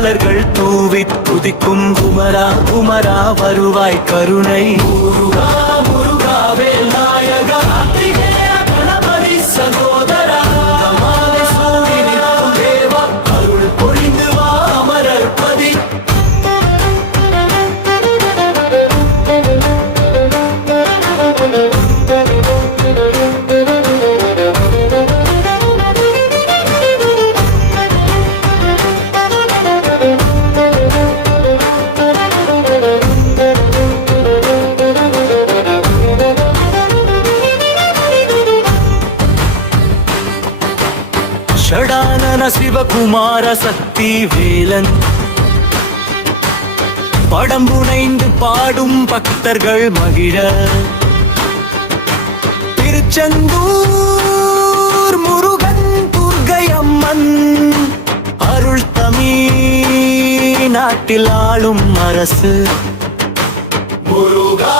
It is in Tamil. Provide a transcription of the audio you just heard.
மலர்கள் தூவி துதிக்கும் குமரா குமரா வருவாய் கருணை முருகா முருகா வேல் நாயகா கார்த்திகேய கணபதி சகோதரா மாலை சூடி நிற்கும் தேவா அருள் பொழிந்து வா அமரர் பதி. ஷடானன சிவகுமார சக்தி வேலன் படம் புனைந்து பாடும் பக்தர்கள் மகிழ திருச்செந்தூர் முருகன் துர்க்கை அம்மன் அருள் தமிழ் நாட்டில் ஆளும் அரசு முருகா